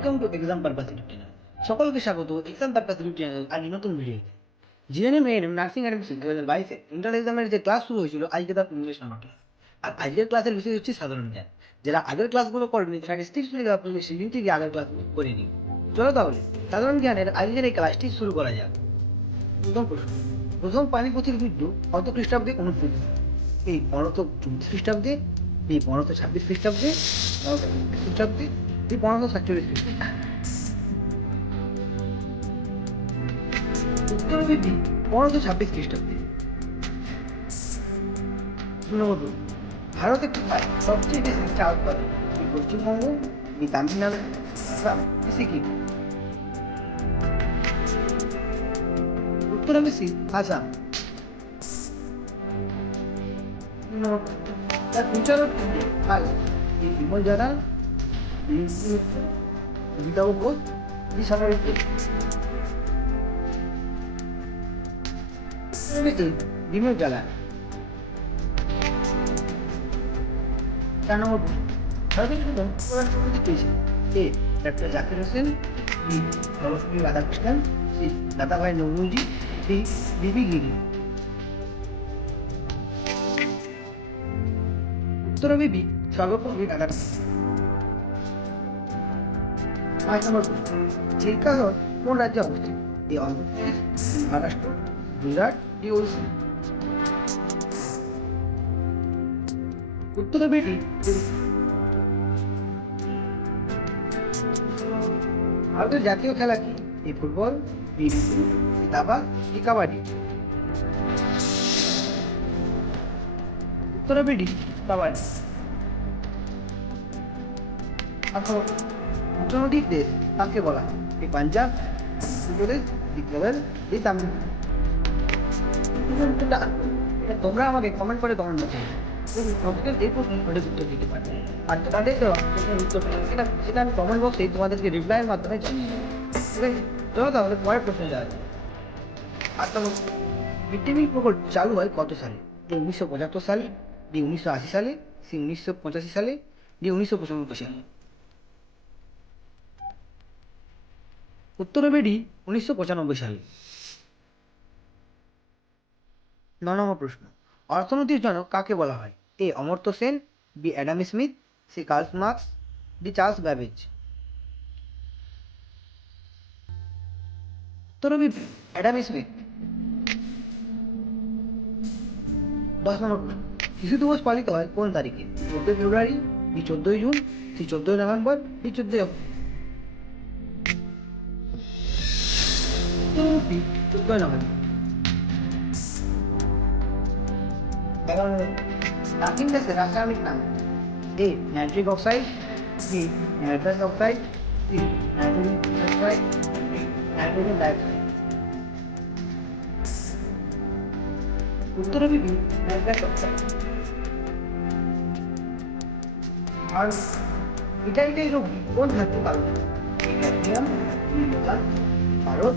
Welcome to exam purpose YouTube সকলকে স্বাগত। Exam purpose YouTube আর নতুন ভিডিওতে জিএনএম এএনএম নার্সিং অ্যাডমিশন দু হাজার বাইশে ইন্টার এক্সামের যে ক্লাস শুরু হয়েছিল, আজকে তার ইংলিশ আর আজকের ক্লাসের বিষয় হচ্ছে সাধারণ জ্ঞান। যারা আগের ক্লাসগুলো করেনি, তারা স্ট্রিক্টলি আপনি সেদিন থেকে আগের ক্লাস করে নিন চলো তাহলে, সাধারণ জ্ঞানের আজকের এই ক্লাসটি শুরু করা যাক। প্রথম প্রশ্ন। প্রথম পানিপথির যুদ্ধ কত খ্রিস্টাব্দে অনুষ্ঠিত এই পনেরোশো চৌত্রিশ খ্রিস্টাব্দে, এই পনেরোশো ছাব্বিশ খ্রিস্টাব্দে খ্রিস্টাব্দে এই পনেরোশো সাতচল্লিশ খ্রিস্টাব্দে পনেরোশো ছাব্বিশ খ্রিস্টাব্দে। দু নম্বর ভারতে সবচেয়ে বেশি চা উৎপাদন পশ্চিমবঙ্গ তামিলনাড়ু সিকিম? উত্তরে বেশি আসাম। তার কাল এই বিমল উপরাষ্ট্রপতি কে A doctor Zakir Hussain Radhakrishnan Dadabhai V V Giri. উত্তর বিবি রাধাকৃষ্ণন। কোন রাজ্যে অবস্থিত মহারাষ্ট্র, গুজরাট উত্তরে বেটি ভারতের জাতীয় খেলা কি? এই ফুটবল দাবা কি কাবাডি। উত্তরে বেটি কাবাডি। অর্থনৈতিক দেশ কাকে বলা হয়। এই পাঞ্জাব বিদ্যালয় এই তামিলনাড়ু তোমরা আমাকে কমেন্ট করে করতে তোমাদের প্রশ্ন উত্তর দিতে পারবে আর তাদের উত্তর সেটা সেটা আমি কমেন্ট বক্সে তোমাদেরকে রিপ্লাইয়ের মাধ্যমে জানিয়ে ঠিক আছে? চলো তাহলে পরের প্রশ্নে যাওয়া যাক। আর তখন মিড ডে মিল প্রকল্প চালু হয় কত সালে? উনিশশো পঁচাত্তর সালে ডি উনিশশো আশি সালে সি উনিশশো পঁচাশি সালে ডি উনিশশো পঁচানব্বই সালে। উত্তর হবে ডি উনিশশো পঁচানব্বই সালে। ন নম্বর প্রশ্ন, অর্থনীতির জনক কাকে বলা হয়? A, Amartya Sen, B, Adam Smith, C, Karl Marx, D, Charles Babbage. উত্তর অ্যাডাম স্মিথ। দশ নম্বর শিশু দিবস পালিত হয় কোন তারিখে? চোদ্দই ফেব্রুয়ারি, বি, চোদ্দই জুন, সি, চোদ্দই নভেম্বর, বি, চোদ্দই অক্টোবর চোদ্দই নভেম্বর এগারো নাথিং গ্যাসের রাসায়নিক নাম A nitric oxide B nitrous oxide C nitrogen oxide D nitrogen dioxide উত্তর হবে বি নাইট্রাস অক্সাইড আর এটা এটাই রোগ কোন ধাতু কারণ ভারত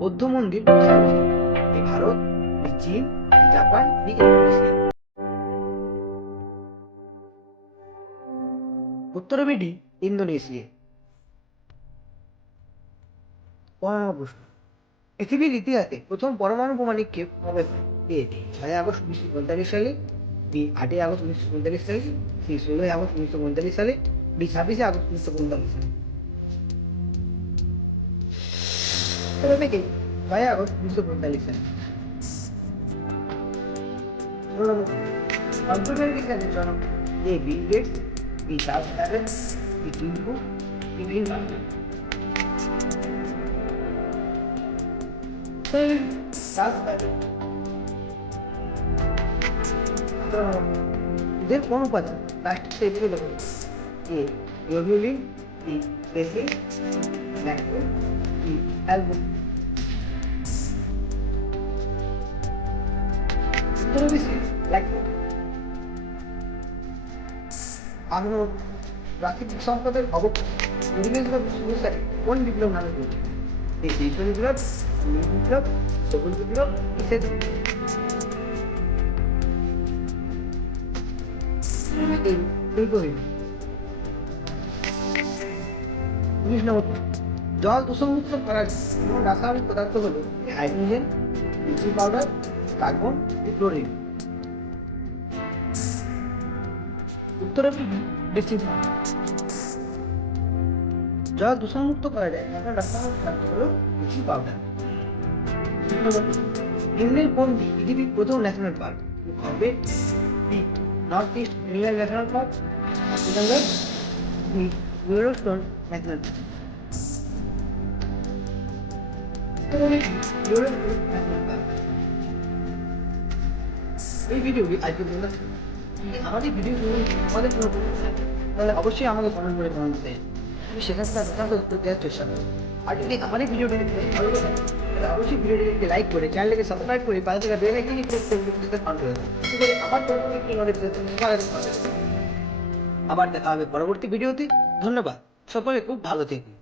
বৌদ্ধ মন্দির ভারত চীন জাপান ইন্দোনেশিয়া। উত্তর হবে ইন্দোনেশিয়া। প্রশ্ন পৃথিবীর ইতিহাসে প্রথম পরমাণু নিক্ষেপ কবে হয় ছয় আগস্ট উনিশশো পঁয়তাল্লিশ সালে, বি, আটই আগস্ট উনিশশো পঁয়তাল্লিশ সালে, সি, ষোলোই আগস্ট উনিশশো পঁয়তাল্লিশ সালে ডি ছাব্বিশে আগস্ট উনিশশো পঁয়তাল্লিশ সালে। তবে কি ছয় আগস্ট উনিশশো পঁয়তাল্লিশ সালে ষোলো নম্বর কম্পিউটার বিজ্ঞানের জনক A Bill Gates B Charles Babbage B Tim Cook B Bill Charles Babbage এদের কোন উপাদান প্লাস্টিক টেবিলে ব্যবহৃত অ্যালবাম উত্তর বেশি লাগবে আগ্রহ প্রাকৃতিক সম্পদের অবক্ষ পরিবেশগত সমস্যায় কোন বিপ্লব নামে পরিচিত এই শিল্প বিপ্লব বিপ্লব সবুজ বিপ্লব ইত্যাদি শিল্প বিপ্লব উনিশ নম্বর জল দূষণমুক্ত করার রাসায়নিক পদার্থ হল hydrogen bleaching powder, carbon, chlorine. উত্তরে জল। দূষণমুক্ত করা যায় রাসায়নিক পদার্থ হল ব্লিচিং পাউডার। নিম্নের কোনটি পৃথিবীর প্রথম ন্যাশনাল পার্ক? হবে north east river national park national park. এই পর্যন্ত আমাদের ভিডিও আমাদের অবশ্যই আমাকে কমেন্ট করে কমেন্ট দেয় আমি যথাযথ উত্তর দেওয়ার চেষ্টা করব। আর যদি আমাদের ভিডিওটি অবশ্যই ভিডিওটিকে লাইক করে চ্যানেলকে সাবস্ক্রাইব করে, পাশে থাকা বেল আইকনটি এতে করে আমার আবার দেখা হবে পরবর্তী ভিডিওতে ধন্যবাদ। সকলে খুব ভালো থেকো।